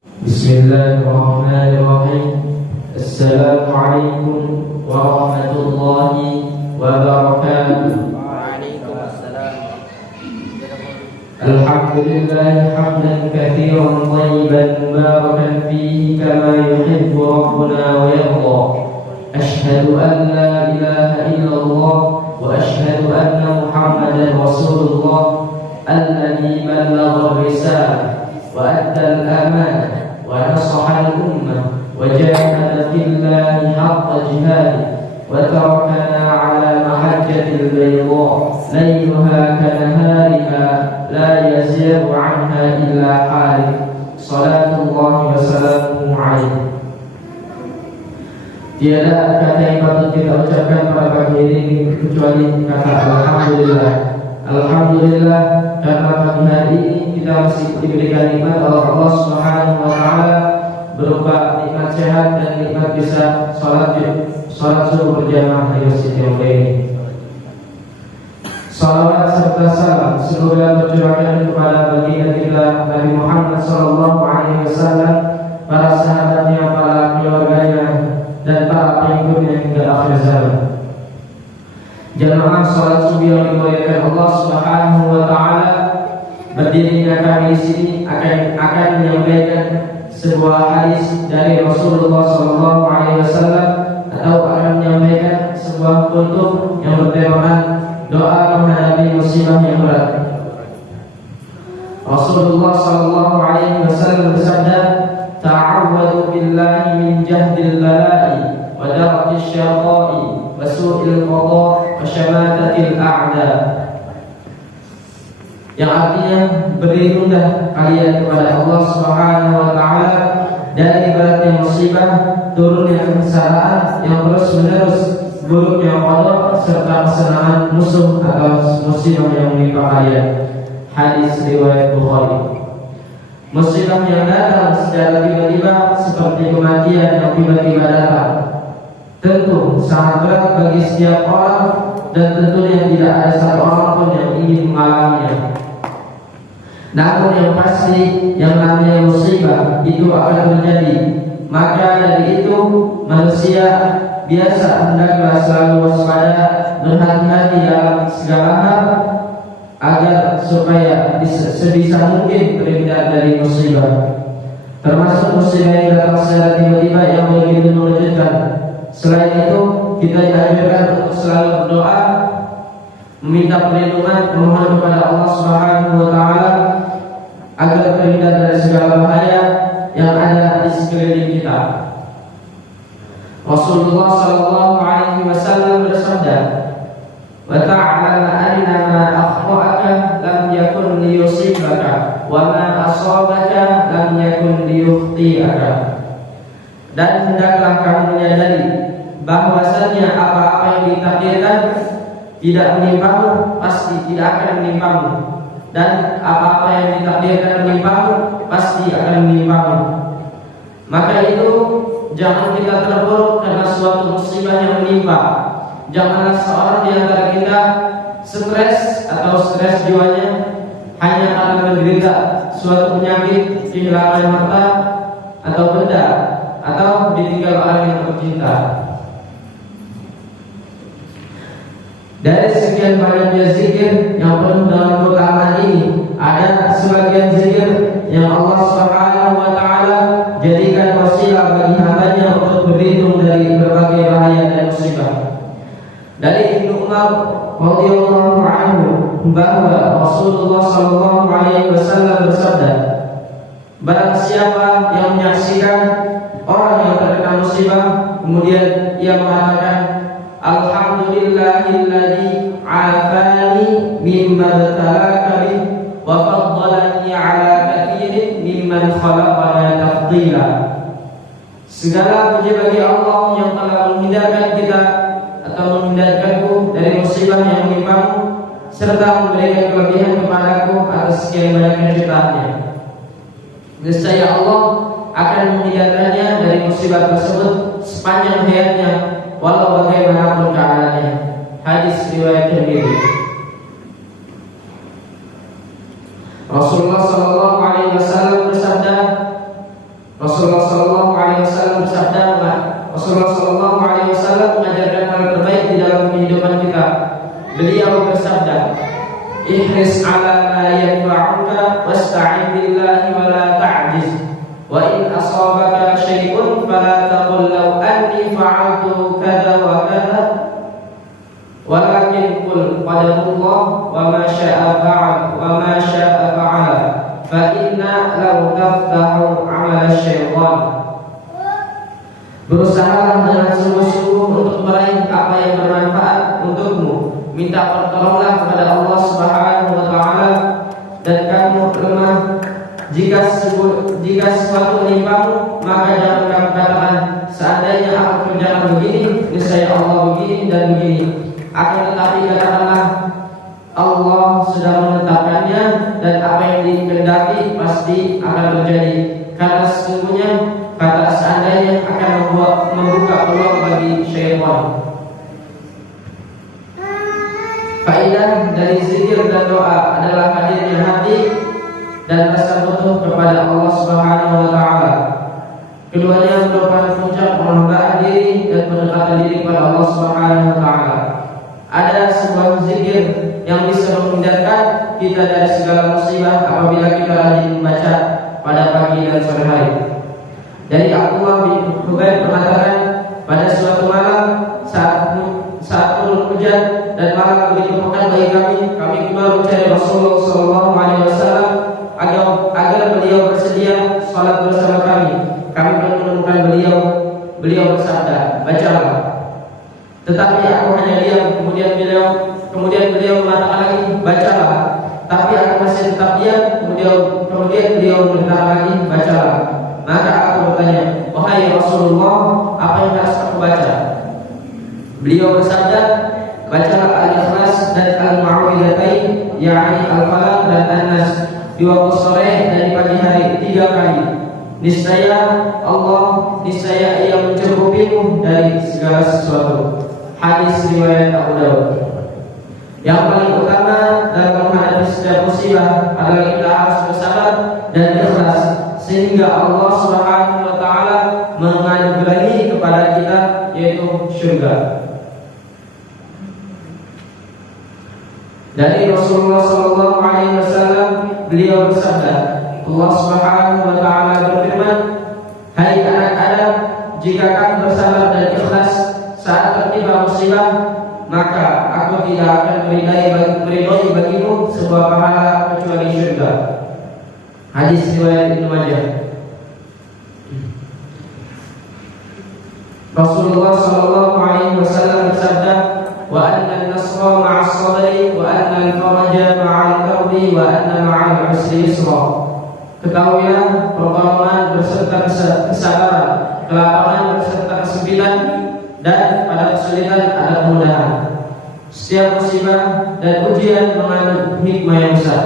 Bismillahirrahmanirrahim. Assalamualaikum warahmatullahi wabarakatuh. Waalaikumsalam. Alhamdulillah hamdan katsiran thayyiban mubarakan fihi kama yuhibbu rabbuna wa yarda. Ashhadu an la ilaha illallah wa ashhadu anna Muhammadan rasulullah alladzi ballagha ar-risalah wa adda al-amanah wa nasaha al-ummah wa jahada fillahi haqqa jihadihi wa tarakana ala mahajjatil bayda laylaha kanahariha la yazighu anha illa halik. Salatullahi wa salamuhu alaihi. Tiada kata yang patut kita ucapkan pada pagi ini kecuali kata Alhamdulillah. Alhamdulillah karena pagi hari ini kita masih diberikan nikmat oleh Allah Subhanahu wa taala berupa nikmat sehat dan nikmat bisa salat subuh berjamaah di Masjid Al-Aqsa ini. Salawat serta salam semoga tercurahkan kepada baginda kita Nabi Muhammad sallallahu alaihi wasallam, para sahabatnya, para keluarganya dan para pengikutnya hingga akhir zaman. Jamaah salat subuh yang dimuliakan Allah Subhanahu wa taala, berdirinya kami di sini akan menyampaikan sebuah hadis dari Rasulullah sallallahu alaihi wasallam atau akan menyampaikan sebuah kutub yang bertemakan doa menghadapi musibah yang berat. Rasulullah sallallahu alaihi wasallam bersabda, "Ta'awwadu billahi min jahdil bala'i wa darkis syaqa'i wa su'il qada' wa syamatatil a'da." Yang artinya, berlindunglah kalian kepada Allah Subhanahu wa taala dari beratnya musibah, turunnya kesengsaraan yang terus-menerus, buruknya qada serta kesenangan musuh atau musibah yang menimpa kalian. Hadis riwayat Bukhari. Musibah yang datang secara tiba-tiba seperti kematian yang tiba-tiba datang tentu sangat berat bagi setiap orang, dan tentunya tidak ada satu orang pun yang ingin mengalaminya. Namun yang pasti, yang namanya musibah itu akan terjadi. Maka dari itu manusia biasa hendaklah selalu waspada, berhati-hati dalam segala hal agar supaya sebisa mungkin terhindar dari musibah. Termasuk musibah yang datang secara tiba-tiba yang begitu mengejutkan. Selain itu, kita dianjurkan untuk selalu berdoa, meminta perlindungan, memohon kepada Allah Subhanahu wa taala agar terhindar dari segala bahaya yang ada di sekeliling kita. Rasulullah sallallahu alaihi wasallam bersabda, "Wa ta'lamu anna ma akhta'aka lam yakun liyusibaka wa ma asabaka lam yakun liyukhti'aka." Dan hendaklah kamu menyadari bahwasanya apa-apa yang ditakdirkan tidak menimpamu pasti tidak akan menimpamu, dan apa-apa yang ditakdirkan menimpamu pasti akan menimpamu. Maka itu jangan kita terpuruk karena suatu musibah yang menimpa. Janganlah seorang di antara kita stres atau stres jiwanya hanya karena menderita suatu penyakit, kehilangan harta atau benda, atau ditinggal orang yang tercinta. Dari sekian banyaknya zikir yang penuh dengan keutamaan ini, ada sebagian zikir yang Allah Subhanahu wa taala jadikan wasilah bagi hambanya untuk berlindung dari berbagai bahaya dan musibah. Dari Ibnu Umar radhiyallahu anhu bahwa Rasulullah sallallahu alaihi wasallam bersabda, "Barang siapa yang menyaksikan orang yang terkena musibah, kemudian ia mengatakan, Alhamdulillahilladzi afani mimma btalaka bih wa faddalani ala katsirin mimman khalaqana tafdila." Segala puji bagi Allah yang telah menghindarkan kita atau menghindarkanku dari musibah yang menimpamu, serta memberikan kelebihan kepadaku atas sekian banyaknya ciptaannya. Niscaya Allah akan menghindarkannya dari musibah tersebut sepanjang hayatnya, walau bagaimanapun keadaannya. Hadis riwayat Tirmidzi. Rasulullah sallallahu alaihi wasallam bersabda, Rasulullah Shallallahu Alaihi Wasallam bersabda, Rasulullah Shallallahu Alaihi Wasallam mengajarkan hal terbaik di dalam kehidupan kita. Beliau bersabda, ihris ala ma yanfa'uka wasta'in billahi wa la ta'jiz. Wa in asabaka syai'un fala taqul law anni fa'altu kadza wa kadza, walakin qul qadarullah wa ma syaa fa'al wa ma syaa fa'ala, fa inna law taftahu 'amala syaitan. Berusahalah dengan sungguh-sungguh untuk meraih apa yang bermanfaat untukmu. Minta pertolongan kepada Allah Subhanahu wa taala, dan kamu lemah. Jika sesuatu menimpamu, maka jangan kamu katakan, seandainya aku kerjakan begini, niscaya Allah begini dan begini. Akan tetapi katakanlah, Allah sudah menetapkannya, dan apa yang dikehendaki pasti akan terjadi. Karena sesungguhnya kata seandainya akan membuka peluang bagi syaitan. Faedah dari zikir dan doa adalah hadirnya hati dan rasa butuh kepada Allah Subhanahu wa taala. Keduanya merupakan puncak penghambaan diri dan pendekatan diri kepada Allah Subhanahu wa taala. Ada sebuah zikir yang bisa menghindarkan kita dari segala musibah apabila kita rajin membaca pada pagi dan sore hari. Dari Abdullah bin Hubayb mengatakan, pada suatu malam saat turun hujan dan malam begitu pekat bagi kami keluar mencari Rasulullah Shallallahu Alaihi Wasallam agar beliau bersedia salat bersama kami. Kami belum menemukan beliau bersabda, bacalah. Tetapi aku hanya diam. Kemudian beliau mengatakan lagi, bacalah. Tapi aku masih tetap diam. Kemudian beliau mengatakan lagi, bacalah. Maka aku bertanya, wahai Rasulullah, apa yang harus aku baca? Beliau bersabda, bacalah Al-Ikhlas dan Al-Mu'awwidhatain, yakni Al-Falaq dan An-Nas, di waktu sore dan di pagi hari 3 kali. Niscaya Ia mencukupimu dari segala sesuatu. Hadis riwayat Abu Dawud. Yang paling utama dalam menghadapi setiap musibah adalah kita harus bersabar dan ikhlas, sehingga Allah Subhanahu wa taala menganugerahi kepada kita yaitu surga. Dari Rasulullah Sallallahu Alaihi Wasallam, beliau bersabda, Allah Subhanahu Wa Taala berfirman, hai anak Adam, jika kamu bersabar dan ikhlas saat tertimpa musibah, maka aku tidak akan meridai bagimu sebuah pahala kecuali syurga. Hadis riwayat Ibnu Majah. Rasulullah Sallallahu Alaihi Wasallam bersabda, wa anna an-nasra ma'as sabri wa anna al-faraja ma'al karbi wa anna ma'al usri yusra. Ketahuilah, pertolongan berserta kesabaran, kelapangan berserta kesempitan, dan pada kesulitan ada kemudahan. Setiap musibah dan ujian mengandung hikmah yang besar.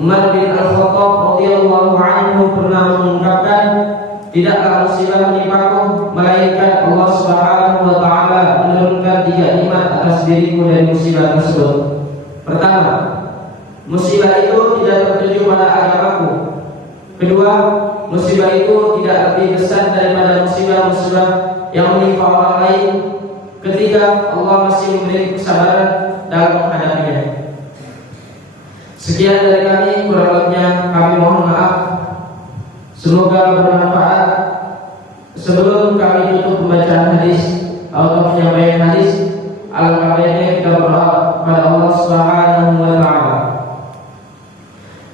Umar bin Al-Khattab radhiyallahu anhu pernah mengungkapkan, tidaklah musibah menimpaku melainkan Allah Subhanahu wa taala menurunkan 3 nikmat atas diriku dari musibah tersebut. Pertama, musibah itu tidak tertuju pada agamaku. Kedua, musibah itu tidak lebih besar daripada musibah-musibah yang menimpa orang lain. Ketiga, Allah masih memberi kesabaran dalam menghadapinya. Sekian dari kami, kurang lebihnya kami mohon maaf. Semoga bermanfaat. Sebelum kami tutup pembacaan hadis atau penyampaian hadis, alangkah baiknya kita berdoa kepada Allah Subhanahu wa taala.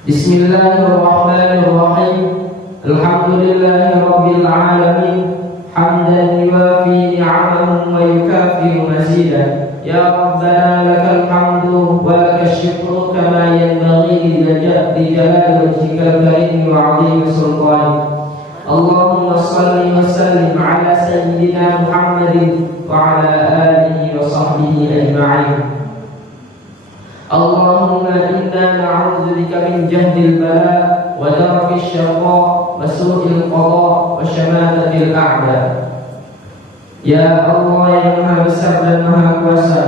Bismillahirrahmanirrahim. Alhamdulillahirabbil alamin. Hamdan yuwafi ni'amahu wa yukafi'u mazidah. Ya Rabbana lakal hamdu wa lakal syukru kama yanbaghi li jalali wajhikal karim wa 'azimi sultanik. Allahumma salli wa sallim ala sayyidina Muhammadin wa ala alihi wa sahbihi ajma'in. Allahumma inna na'udzu bika min jahdil bala wa darkil syaqqa wa su'il qada wa syamatatil a'da. Ya Allah yang Maha Besar dan Maha Kuasa,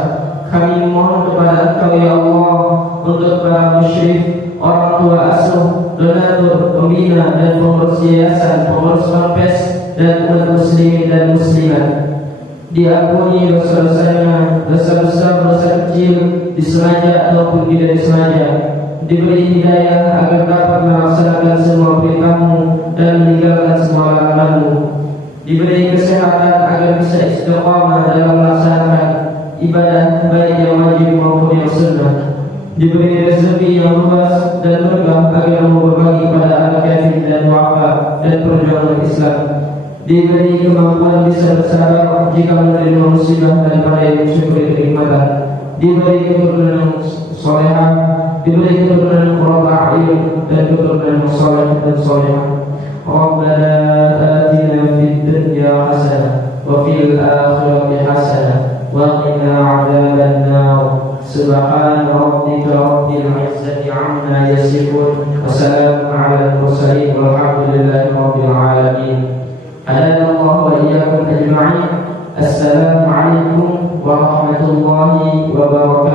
kami mohon kepada Engkau ya Allah untuk para musyrik, orang tua asuh, donatur, pembina dan pengurus yayasan, pengurus ponpes dan umat muslimin dan muslimat. Diampuni dosa-dosanya, dosa besar, dosa kecil, disengaja ataupun tidak disengaja. Diberi hidayah agar dapat melaksanakan semua perintahmu dan meninggalkan semua laranganmu. Diberi kesehatan agar bisa istiqamah dalam melaksanakan ibadah baik yang wajib maupun yang sunnah. Diberi rezeki yang luas dan berkah agar mau berbagi pada anak yatim dan duafa dan perjuangan Islam. Diberi kemampuan bisa bersabar jika menerima musibah dan pandai mensyukuri kenikmatan. Diberi keturunan solehah, diberi keturunan qurrata a'yun dan keturunan soleh dan solehah. Rabbana atina fid dunya hasanah wa fil akhirati hasanah wa qina 'adzaban nar. Subhana rabbika rabbil 'izzati 'amma yasifun wa salamun 'alal mursalin walhamdulillahi rabbil 'alamin. Hadana Allah wa iyyakum ajma'in. Assalamu alaikum warahmatullahi wabarakatuh.